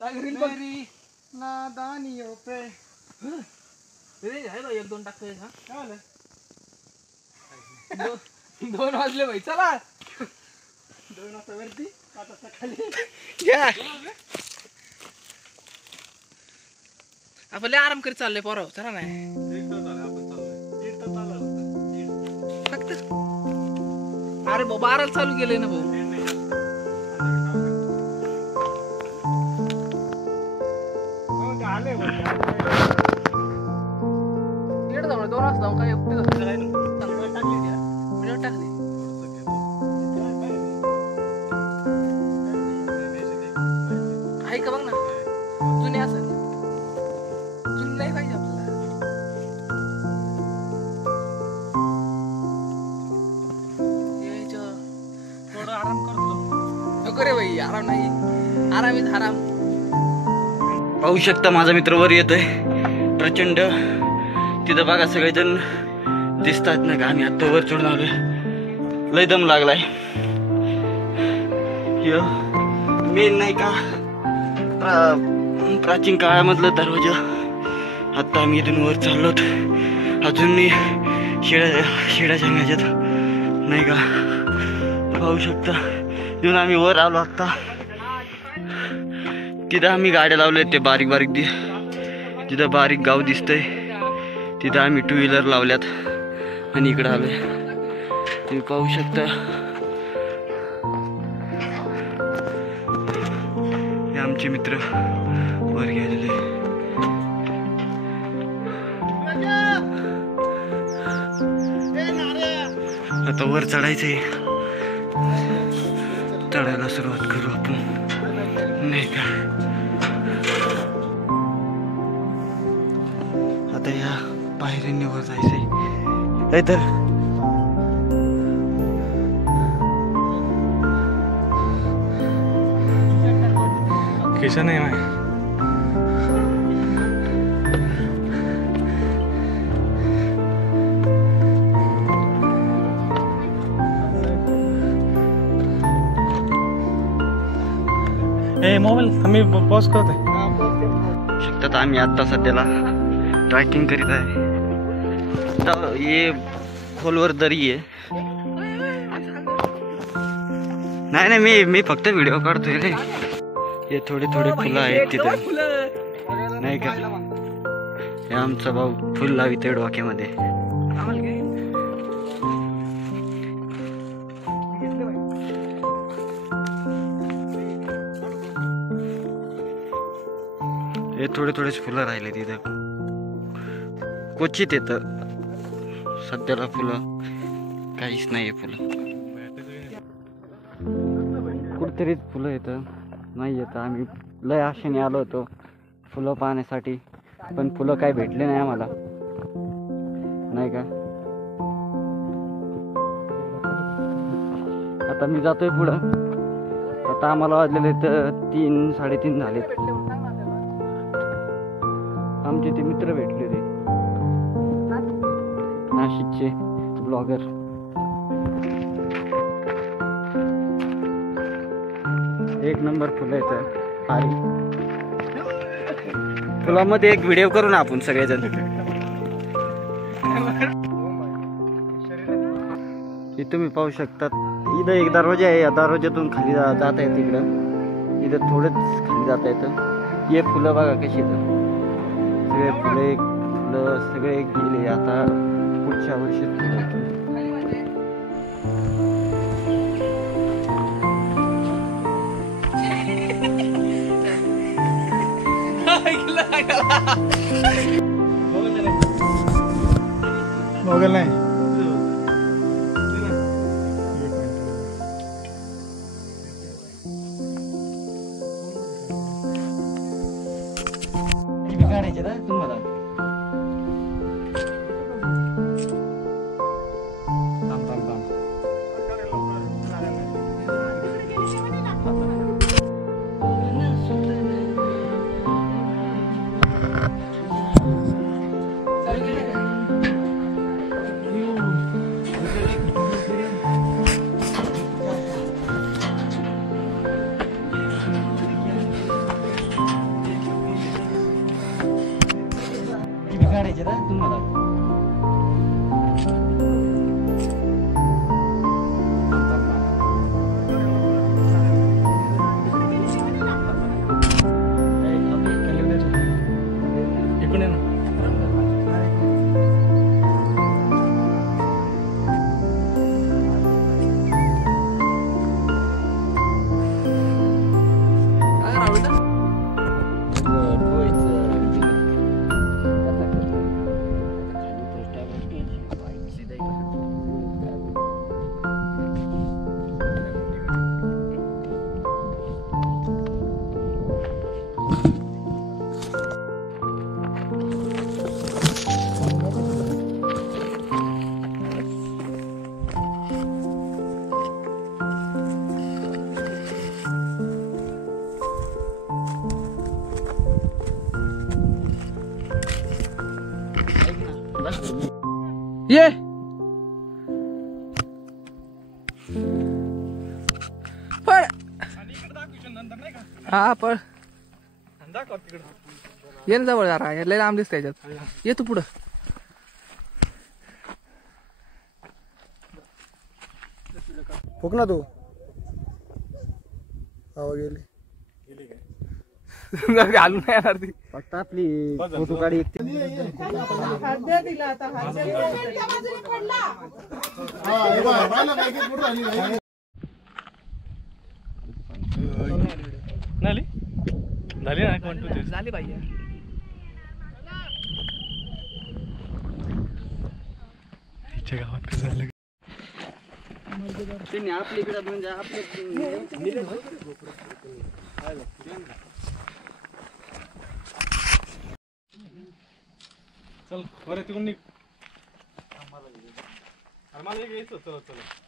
नादानियों पे एक दोन टाकतोय का? काय झालं? दोन वाजले भाई, चला 2 वाजता वरती 5 वाजता खाली. आपण लय आराम करीत चाललोय पोराव, चला नाही फक्त. अरे भाऊ 12 चालू केले ना भाऊ. दोन वाजता काय टाकली आहे का बघ ना, जुने असेल, जुने नाही पाहिजे आपल्याला. थोडं आराम करतो नको रे भाई, आराम नाही, आरामीच आराम. पाहू शकता माझा मित्र वर येतोय प्रचंड. तिथं बघा सगळेजण दिसतात ना का. आम्ही आता वर चढून आलोय, लय दम लागलाय. मेन नाही का प्राचीन काळामधलं दरवाजा. आता आम्ही इथून वर चाललोत. अजून मी शिड्याच्या ह्याच्यात नाही का. पाहू शकता इथून आम्ही वर आलो. आता तिथं आम्ही गाड्या लावल्या, ते बारीक बारीक तिथं बारीक गाव दिसतंय, तिथं आम्ही 2 व्हीलर लावल्यात आणि इकडं आलोय. तुम्ही पाहू शकता हे आमचे मित्र वर गेलेले. आता वर चढायचंय, चढायला सुरुवात करू आपण नाही का. आता या पायऱ्यांनी वर जायचंय. तर खिसा नाही माय. मोबाईल आम्ही पॉज करतोय. शकतात आम्ही आता सध्याला ट्रॅकिंग करीत आहे. हे खोलवर दरी आहे. नाही मी फक्त व्हिडिओ काढतोय रे. हे थोडे फुलं आहेत तिथं नाही का. हे आमचा भाऊ फुल लावितोय डोक्यामध्ये. हे थोडेच फुलं राहिले तिथं. क्वचित येतं सध्याला फुलं, काहीच नाही फुलं. कुठतरीच फुलं येतं, नाही येतं. आम्ही लय आशेने आलो होतो फुलं पाहण्यासाठी, पण फुलं काय भेटले नाही आम्हाला नाही का. आता मी जातोय पुढं. आता आम्हाला वाजलेले तर 3-3:30 झालेत. आमचे ते मित्र भेटले होते नाशिकचे ब्लॉगर. एक नंबर फुलं येतं. अरे फुलामध्ये एक व्हिडिओ करू ना आपण सगळेजण. हे तुम्ही पाहू शकतात. इथं एक दरवाजा आहे, या दरवाज्यातून खाली जाता येतं. इथं थोडंच खाली जाता येतं. हे फुलं बघा कशी येतं. सगळे फुलं सगळे गेले. आता पुढच्या वर्षी मोबाईल नाही. काढायचे ना तुम्हाला. पाहिजे ना तुम्हाला? इकडे ना ये पळ हा पळ ये ना जवळ जरा लय लांब दिसत त्याच्यात ये तू पुढं फुक ना तू हवा गेली घालून नाही येणार ती फक्त आपली फोटो काढी एक झाली झाली ना 1 2 3 झाली पाहिजे गावात कसं झालं त्यांनी आपल्याकडे म्हणजे आपल्या चल बरं तिकडून निघ मला एक यायचं चला चला